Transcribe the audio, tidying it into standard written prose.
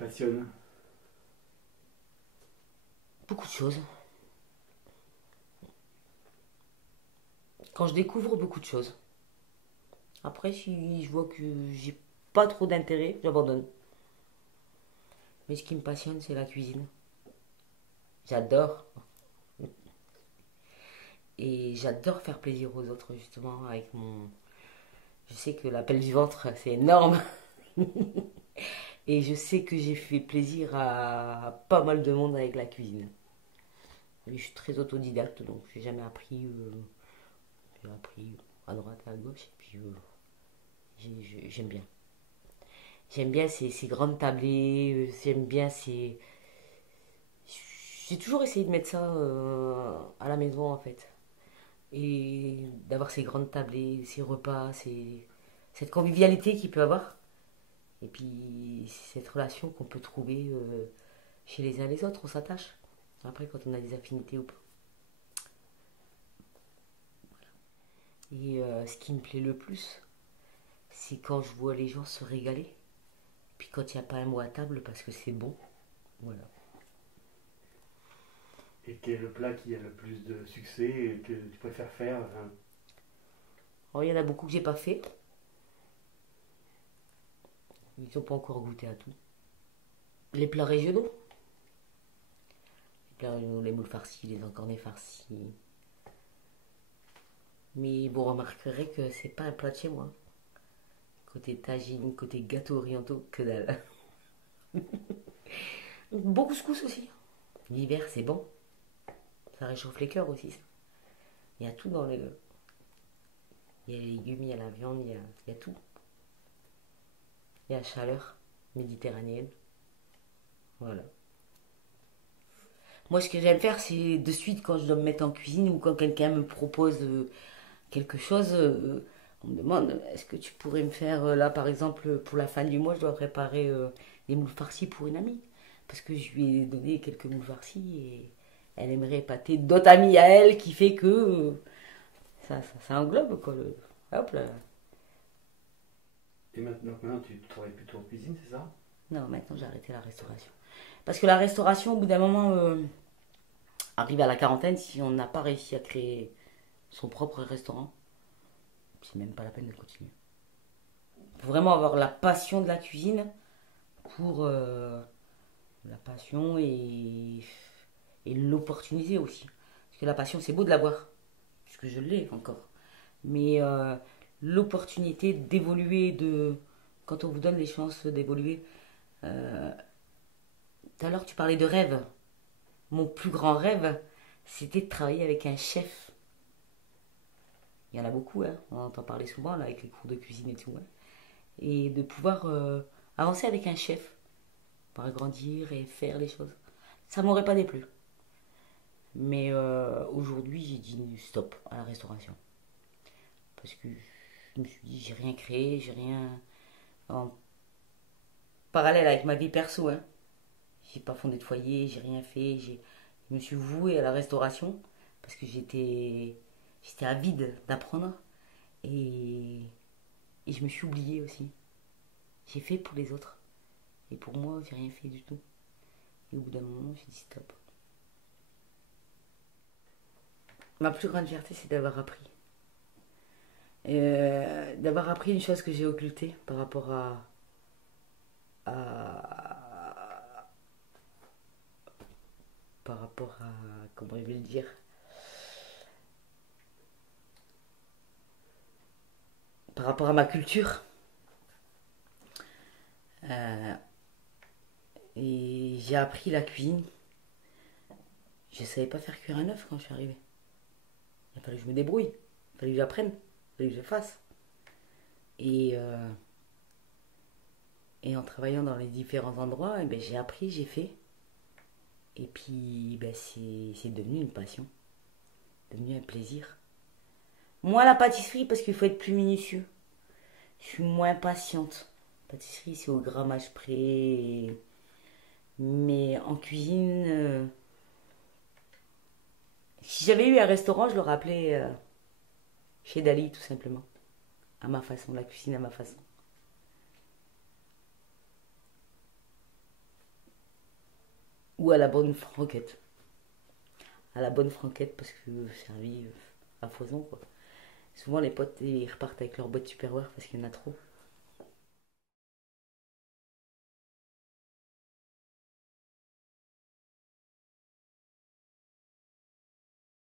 passionne? Beaucoup de choses. Quand je découvre beaucoup de choses. Après, si je vois que j'ai pas trop d'intérêt, j'abandonne. Mais ce qui me passionne, c'est la cuisine. J'adore. Et j'adore faire plaisir aux autres, justement, avec mon... Je sais que l'appel du ventre, c'est énorme. Et je sais que j'ai fait plaisir à pas mal de monde avec la cuisine. Et je suis très autodidacte, donc j'ai jamais appris. J'ai appris à droite, à gauche, et puis j'aime bien. J'aime bien ces grandes tablées, j'aime bien ces... J'ai toujours essayé de mettre ça à la maison, en fait. Et d'avoir ces grandes tablées, ces repas, cette convivialité qu'il peut avoir. Et puis cette relation qu'on peut trouver chez les uns les autres, on s'attache. Après, quand on a des affinités ou pas. Et ce qui me plaît le plus, c'est quand je vois les gens se régaler. Puis quand il n'y a pas un mot à table parce que c'est bon. Voilà. Et quel est le plat qui a le plus de succès et que tu préfères faire hein? Alors, il y en a beaucoup que j'ai pas fait. Ils n'ont pas encore goûté à tout. Les plats régionaux. Les plats régionaux, les moules farcis, les encornets farcis. Mais bon, on remarquerait que c'est pas un plat de chez moi. Côté tagine, côté gâteaux orientaux, que dalle. Bon couscous aussi. L'hiver, c'est bon. Ça réchauffe les cœurs aussi, ça. Il y a tout dans le... Il y a les légumes, il y a la viande, il y a tout. Il y a la chaleur méditerranéenne. Voilà. Moi, ce que j'aime faire, c'est de suite, quand je dois me mettre en cuisine ou quand quelqu'un me propose quelque chose, on me demande, est-ce que tu pourrais me faire, là, par exemple, pour la fin du mois, je dois préparer des moules farcis pour une amie. Parce que je lui ai donné quelques moules farcis et elle aimerait épater d'autres amis à elle qui fait que ça englobe, quoi. Hop là. Et maintenant, tu travailles plutôt en cuisine, c'est ça? Non, maintenant j'ai arrêté la restauration. Parce que la restauration, au bout d'un moment, arrive à la quarantaine, si on n'a pas réussi à créer son propre restaurant, c'est même pas la peine de continuer. Il faut vraiment avoir la passion de la cuisine pour la passion et l'opportuniser aussi. Parce que la passion, c'est beau de l'avoir, puisque je l'ai encore. Mais l'opportunité d'évoluer, quand on vous donne les chances d'évoluer. Tout à l'heure, tu parlais de rêve. Mon plus grand rêve, c'était de travailler avec un chef. Il y en a beaucoup, hein. On en entend parler souvent là, avec les cours de cuisine et tout. Hein. Et de pouvoir avancer avec un chef, pour agrandir et faire les choses. Ça m'aurait pas déplu. Mais aujourd'hui, j'ai dit stop à la restauration. Parce que je me suis dit, j'ai rien créé, j'ai rien. En parallèle avec ma vie perso, hein. J'ai pas fondé de foyer, j'ai rien fait. Je me suis vouée à la restauration parce que j'étais avide d'apprendre et, et je me suis oubliée aussi. J'ai fait pour les autres et pour moi, j'ai rien fait du tout. Et au bout d'un moment, j'ai dit stop. Ma plus grande fierté, c'est d'avoir appris. D'avoir appris une chose que j'ai occultée par rapport à par rapport à comment je vais le dire, par rapport à ma culture. Euh, et j'ai appris la cuisine. Je savais pas faire cuire un œuf quand je suis arrivée. Il a fallu que je me débrouille. Il a fallu que j'apprenne. Il a fallu que je fasse. Et, et en travaillant dans les différents endroits, eh ben, j'ai appris, j'ai fait. Et puis ben, c'est devenu une passion. Devenu un plaisir. Moins la pâtisserie parce qu'il faut être plus minutieux. Je suis moins patiente. Pâtisserie, c'est au grammage près. Mais en cuisine, si j'avais eu un restaurant, je l'aurais appelé chez Dali, tout simplement. À ma façon, la cuisine à ma façon. Ou à la bonne franquette. À la bonne franquette parce que servi à foison quoi. Souvent les potes ils repartent avec leur boîte Tupperware parce qu'il y en a trop.